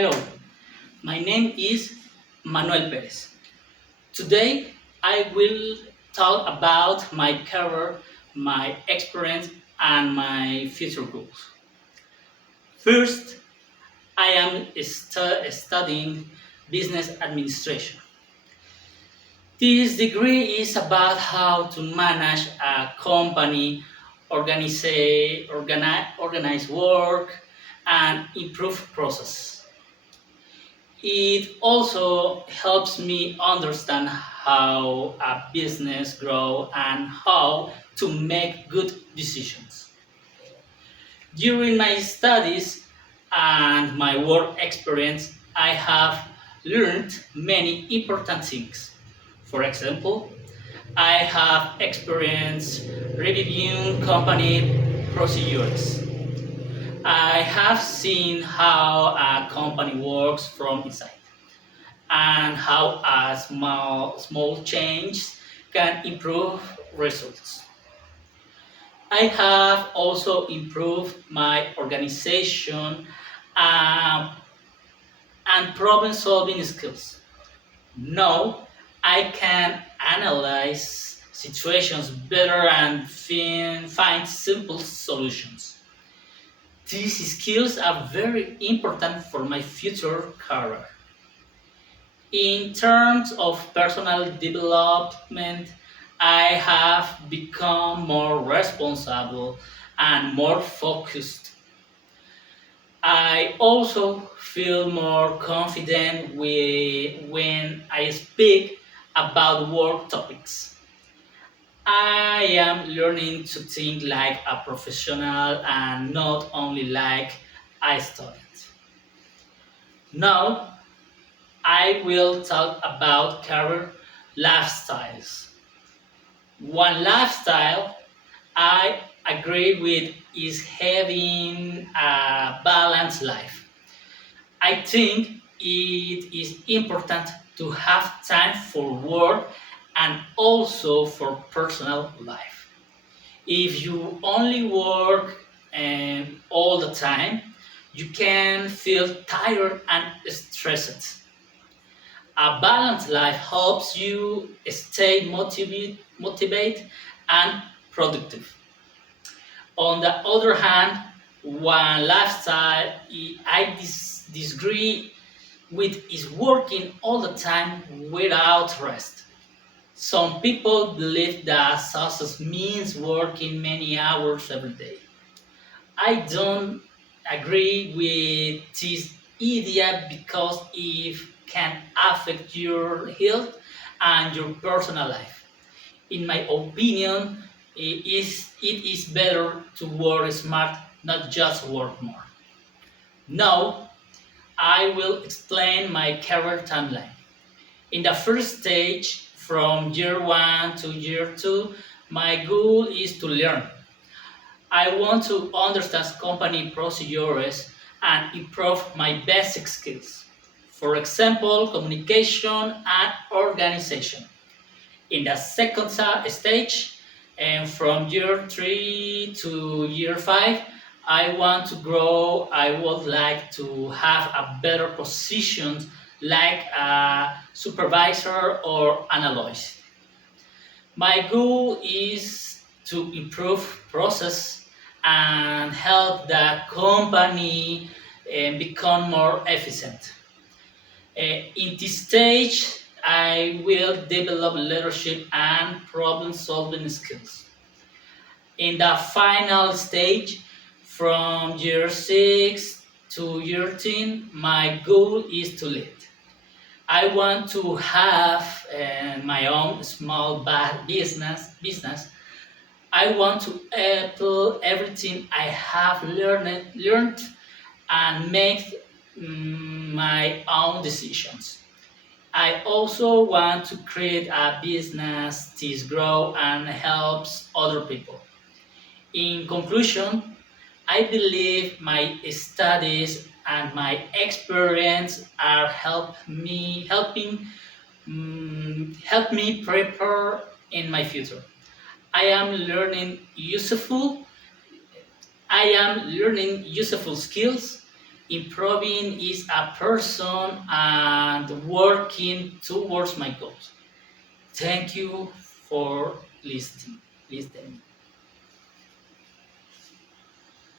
Hello, my name is Manuel Perez. Today I will talk about my career, my experience, and my future goals. First, I am studying business administration. This degree is about how to manage a company, organize work, and improve process. It also helps me understand how a business grow and how to make good decisions. During my studies and my work experience, I have learned many important things. For example, I have experienced reviewing company procedures. I have seen how a company works from inside and how a small change can improve results. I have also improved my organization um, and problem solving skills. Now I can analyze situations better and find simple solutions. These skills are very important for my future career. In terms of personal development, I have become more responsible and more focused. I also feel more confident when I speak about work topics. I am learning to think like a professional and not only like a student. Now, I will talk about career lifestyles. One lifestyle I agree with is having a balanced life. I think it is important to have time for work and also for personal life. If you only work all the time, you can feel tired and stressed. A balanced life helps you stay motivated and productive. On the other hand, one lifestyle I disagree with is working all the time without rest. Some people believe that success means working many hours every day. I don't agree with this idea because it can affect your health and your personal life. In my opinion, it is better to work smart, not just work more. Now, I will explain my career timeline. In the first stage, from year 1 to year 2, my goal is to learn. I want to understand company procedures and improve my basic skills. For example, communication and organization. In the second stage, and from year 3 to year 5, I want to grow. I would like to have a better position like a supervisor or analyst. My goal is to improve process and help the company become more efficient. In this stage, I will develop leadership and problem solving skills. In the final stage, from year 6 to year 10, my goal is to lead. I want to have my own small business. I want to apply everything I have learned and make my own decisions. I also want to create a business that grows and helps other people. In conclusion, I believe my studies and my experience are help me prepare in my future. I am learning useful I am learning useful skills improving is a person and working towards my goals. Thank you for listening.